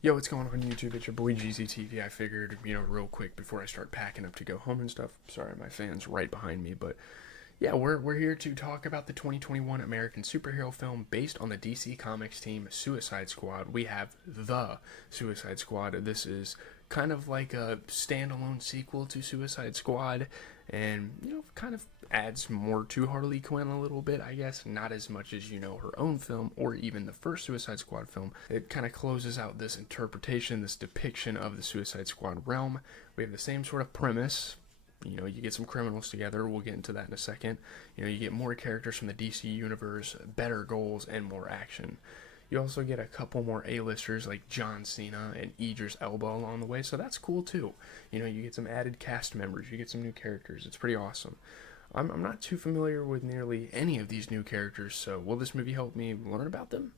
Yo, what's going on YouTube? It's your boy GZTV. I figured, real quick before I start packing up to go home and stuff. Sorry, my fan's right behind me, but yeah, we're here to talk about the 2021 American superhero film based on the DC Comics team Suicide Squad. We have the Suicide Squad. This is kind of like a standalone sequel to Suicide Squad, and kind of adds more to Harley Quinn a little bit, I guess. Not as much as her own film or even the first Suicide Squad film. It kind of closes out this interpretation, this depiction of the Suicide Squad realm. We have the same sort of premise. You get some criminals together. We'll get into that in a second. You get more characters from the DC universe, better goals, and more action. You also get a couple more A-listers like John Cena and Idris Elba along the way, so that's cool too. You get some added cast members. You get some new characters. It's pretty awesome. I'm not too familiar with nearly any of these new characters, so will this movie help me learn about them?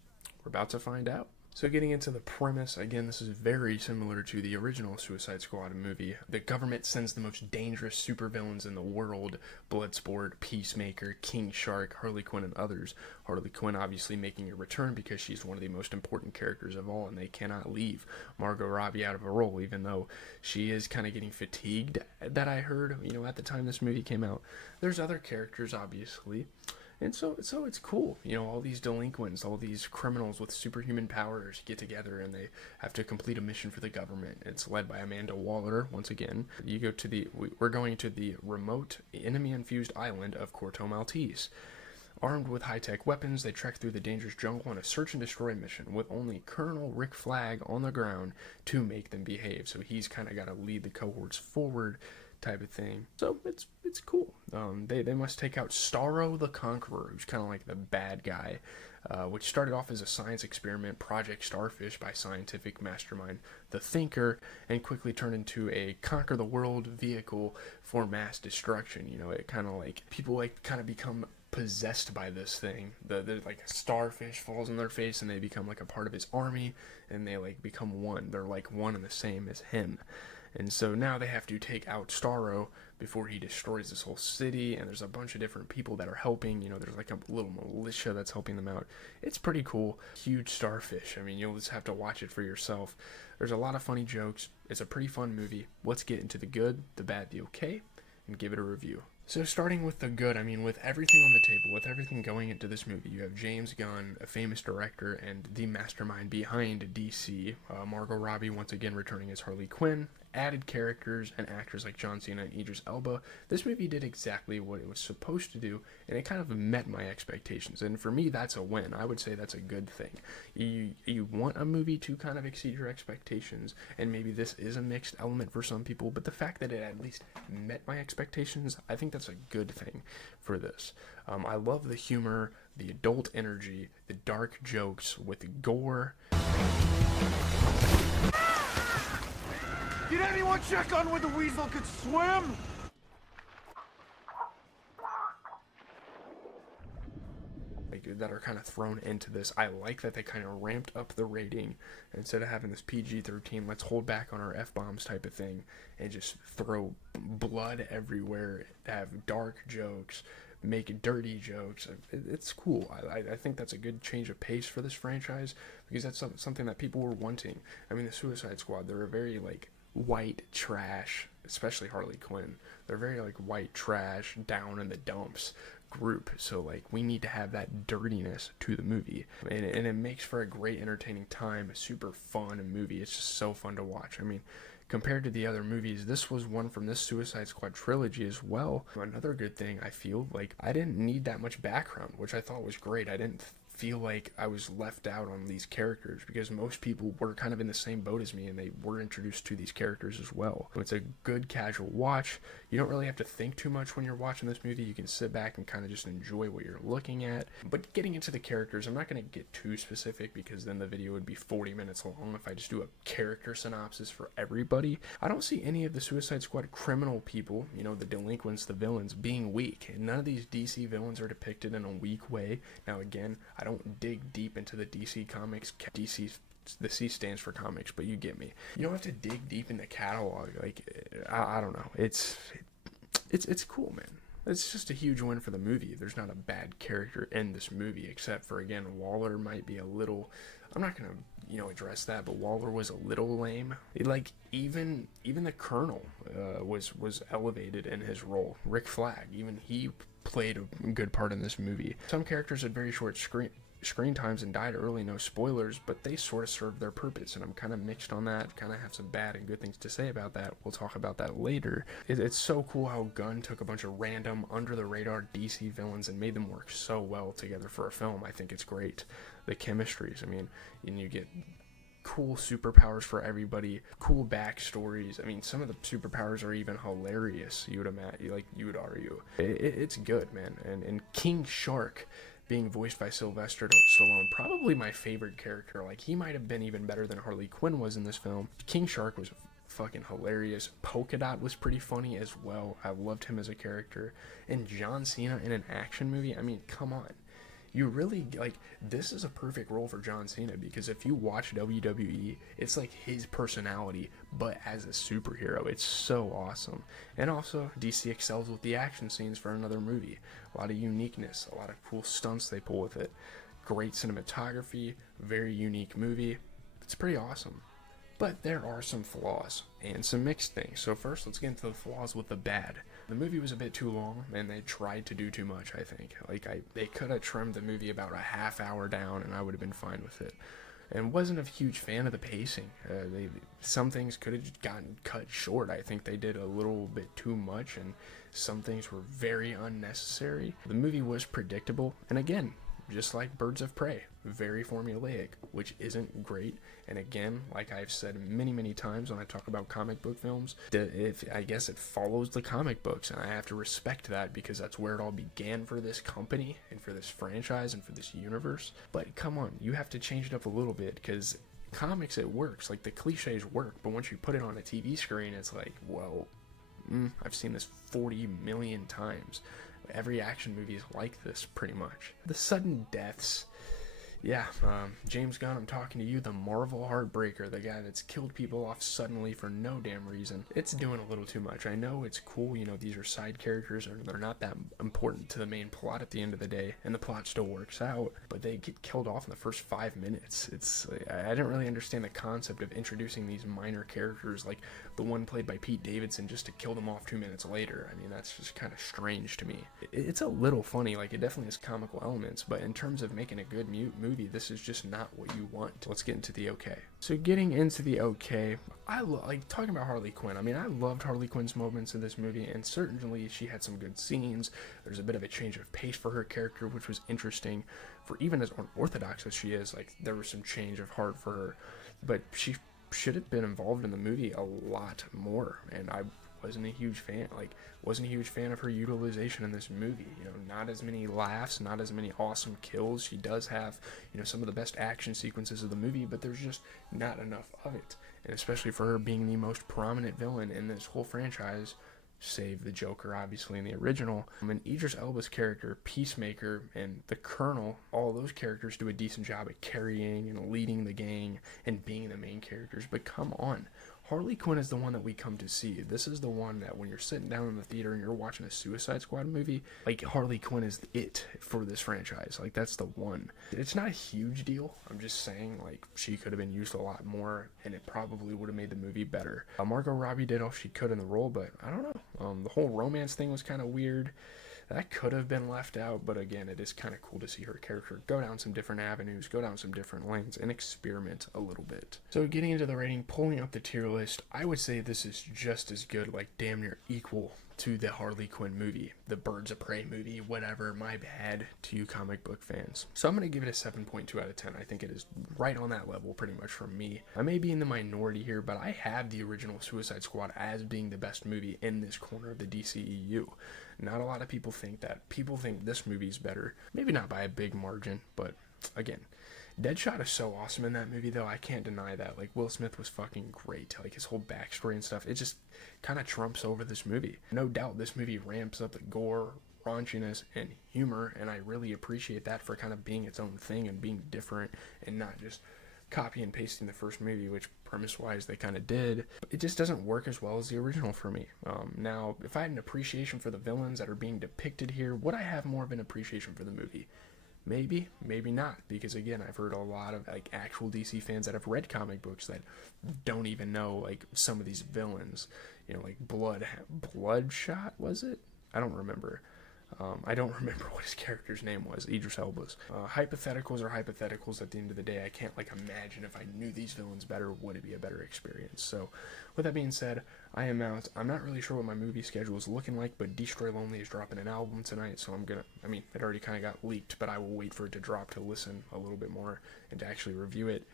We're about to find out. So getting into the premise, again, this is very similar to the original Suicide Squad movie. The government sends the most dangerous supervillains in the world, Bloodsport, Peacemaker, King Shark, Harley Quinn, and others. Harley Quinn obviously making a return because she's one of the most important characters of all, and they cannot leave Margot Robbie out of a role, even though she is kind of getting fatigued, that I heard, at the time this movie came out. There's other characters, obviously. And so it's cool. All these delinquents, all these criminals with superhuman powers get together and they have to complete a mission for the government. It's led by Amanda Waller, once again. We're going to the remote, enemy-infused island of Corto Maltese. Armed with high-tech weapons, they trek through the dangerous jungle on a search-and-destroy mission with only Colonel Rick Flag on the ground to make them behave. So he's kind of got to lead the cohorts forward type of thing. So it's cool. They must take out Starro the Conqueror, who's kind of like the bad guy, which started off as a science experiment, Project Starfish, by scientific mastermind The Thinker, and quickly turned into a conquer the world vehicle for mass destruction. It kind of like people kind of become possessed by this thing. The like a starfish falls on their face and they become like a part of his army, and they like become one. They're like one and the same as him. And so now they have to take out Starro before he destroys this whole city, and there's a bunch of different people that are helping. There's like a little militia that's helping them out. It's pretty cool. Huge starfish. You'll just have to watch it for yourself. There's a lot of funny jokes. It's a pretty fun movie. Let's get into the good, the bad, the okay, and give it a review. So starting with the good, with everything on the table, with everything going into this movie, you have James Gunn, a famous director and the mastermind behind DC. Margot Robbie once again returning as Harley Quinn. Added characters and actors like John Cena and Idris Elba. This movie did exactly what it was supposed to do, and it kind of met my expectations. And for me, that's a win. I would say that's a good thing. You want a movie to kind of exceed your expectations, and maybe this is a mixed element for some people, but the fact that it at least met my expectations, I think that's a good thing for this. I love the humor, the adult energy, the dark jokes with gore. Did anyone check on where the weasel could swim? That are kind of thrown into this. I like that they kind of ramped up the rating. Instead of having this PG-13, let's hold back on our F-bombs type of thing and just throw blood everywhere, have dark jokes, make dirty jokes. It's cool. I think that's a good change of pace for this franchise, because that's something that people were wanting. The Suicide Squad, they're a very white trash, especially Harley Quinn. They're very white trash, down in the dumps group. So we need to have that dirtiness to the movie, and it makes for a great entertaining time, a super fun movie. It's just so fun to watch. Compared to the other movies, this was one from this Suicide Squad trilogy as well. Another good thing, I feel I didn't need that much background, which I thought was great. I didn't feel like I was left out on these characters, because most people were kind of in the same boat as me and they were introduced to these characters as well. It's a good casual watch. You don't really have to think too much when you're watching this movie. You can sit back and kind of just enjoy what you're looking at. But getting into the characters, I'm not going to get too specific, because then the video would be 40 minutes long if I just do a character synopsis for everybody. I don't see any of the Suicide Squad criminal people, the delinquents, the villains, being weak. None of these DC villains are depicted in a weak way. Now again, I don't dig deep into the DC comics. The C stands for comics, but you get me. You don't have to dig deep in the catalog. I don't know. It's cool, man. It's just a huge win for the movie. There's not a bad character in this movie, except for, again, Waller might be a little I'm not gonna, address that, but Waller was a little lame. Like, even the Colonel was elevated in his role. Rick Flag, even he played a good part in this movie. Some characters had very short screen times and died early, no spoilers, but they sort of served their purpose, and I'm kind of mixed on that. Kind of have some bad and good things to say about that. We'll talk about that later. It's so cool how Gunn took a bunch of random, under-the-radar DC villains and made them work so well together for a film. I think it's great. The chemistries, and you get cool superpowers for everybody, cool backstories. Some of the superpowers are even hilarious. You would argue. It's good, man. And King Shark, being voiced by Sylvester Stallone, probably my favorite character. Like, he might have been even better than Harley Quinn was in this film. King Shark was fucking hilarious. Polka Dot was pretty funny as well. I loved him as a character. And John Cena in an action movie, come on. You really, this is a perfect role for John Cena, because if you watch WWE, it's like his personality, but as a superhero. It's so awesome. And also, DC excels with the action scenes for another movie. A lot of uniqueness, a lot of cool stunts they pull with it. Great cinematography, very unique movie. It's pretty awesome. But there are some flaws and some mixed things. So first, let's get into the flaws with the bad. The movie was a bit too long, and they tried to do too much, I think. They could have trimmed the movie about a half hour down, and I would have been fine with it. And wasn't a huge fan of the pacing. Some things could have gotten cut short. I think they did a little bit too much, and some things were very unnecessary. The movie was predictable, and again, just like Birds of Prey, very formulaic, which isn't great. And again, like I've said many, many times when I talk about comic book films, I guess it follows the comic books, and I have to respect that, because that's where it all began for this company and for this franchise and for this universe. But come on, you have to change it up a little bit, because comics, it works. Like, the cliches work, but once you put it on a TV screen, it's like, well, I've seen this 40 million times. Every action movie is like this, pretty much. The sudden deaths. Yeah, James Gunn, I'm talking to you, the Marvel Heartbreaker, the guy that's killed people off suddenly for no damn reason. It's doing a little too much. I know it's cool, these are side characters, or they're not that important to the main plot at the end of the day, and the plot still works out, but they get killed off in the first 5 minutes. I didn't really understand the concept of introducing these minor characters, like the one played by Pete Davidson, just to kill them off 2 minutes later. That's just kind of strange to me. It's a little funny, it definitely has comical elements, but in terms of making a good movie, this is just not what you want. Let's get into the okay. So getting into the okay, talking about Harley Quinn. I loved Harley Quinn's moments in this movie, and certainly she had some good scenes. There's a bit of a change of pace for her character, which was interesting. For even as unorthodox as she is, there was some change of heart for her, but she should have been involved in the movie a lot more, and I wasn't a huge fan of her utilization in this movie. Not as many laughs, not as many awesome kills. She does have, some of the best action sequences of the movie, but there's just not enough of it. And especially for her being the most prominent villain in this whole franchise, save the Joker, obviously, in the original. And Idris Elba's character, Peacemaker, and the Colonel, all those characters do a decent job at carrying and leading the gang and being the main characters. But come on, Harley Quinn is the one that we come to see. This is the one that when you're sitting down in the theater and you're watching a Suicide Squad movie, Harley Quinn is it for this franchise. That's the one. It's not a huge deal. I'm just saying, she could have been used a lot more, and it probably would have made the movie better. Margot Robbie did all she could in the role, but I don't know. The whole romance thing was kind of weird. That could have been left out, but again, it is kind of cool to see her character go down some different avenues, go down some different lanes, and experiment a little bit. So getting into the rating, pulling up the tier list, I would say this is just as good, damn near equal to the Harley Quinn movie, the Birds of Prey movie, whatever, my bad to you comic book fans. So I'm going to give it a 7.2 out of 10. I think it is right on that level pretty much from me. I may be in the minority here, but I have the original Suicide Squad as being the best movie in this corner of the DCEU. Not a lot of people think that. People think this movie is better. Maybe not by a big margin, but again, Deadshot is so awesome in that movie, though. I can't deny that. Will Smith was fucking great. His whole backstory and stuff, it just kind of trumps over this movie. No doubt this movie ramps up the gore, raunchiness, and humor, and I really appreciate that for kind of being its own thing and being different and not just copy and pasting the first movie, which premise-wise they kind of did. It just doesn't work as well as the original for me. Now, if I had an appreciation for the villains that are being depicted here, would I have more of an appreciation for the movie? Maybe, maybe not, because again, I've heard a lot of like actual DC fans that have read comic books that don't even know like some of these villains. You know, like Bloodshot, was it? I don't remember. I don't remember what his character's name was. Idris Elba's. Hypotheticals are hypotheticals. At the end of the day, I can't like imagine if I knew these villains better, would it be a better experience? So, with that being said, I am out. I'm not really sure what my movie schedule is looking like, but Destroy Lonely is dropping an album tonight, so I'm gonna. I mean, it already kind of got leaked, but I will wait for it to drop to listen a little bit more and to actually review it.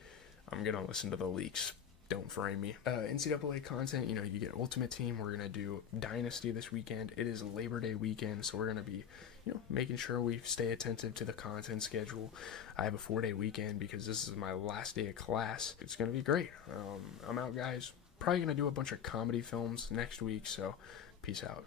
I'm gonna listen to the leaks. Don't frame me. NCAA content, you know, you get Ultimate Team. We're going to do Dynasty this weekend. It is Labor Day weekend, so we're going to be, you know, making sure we stay attentive to the content schedule. I have a 4-day weekend because this is my last day of class. It's going to be great. I'm out, guys. Probably going to do a bunch of comedy films next week, so peace out.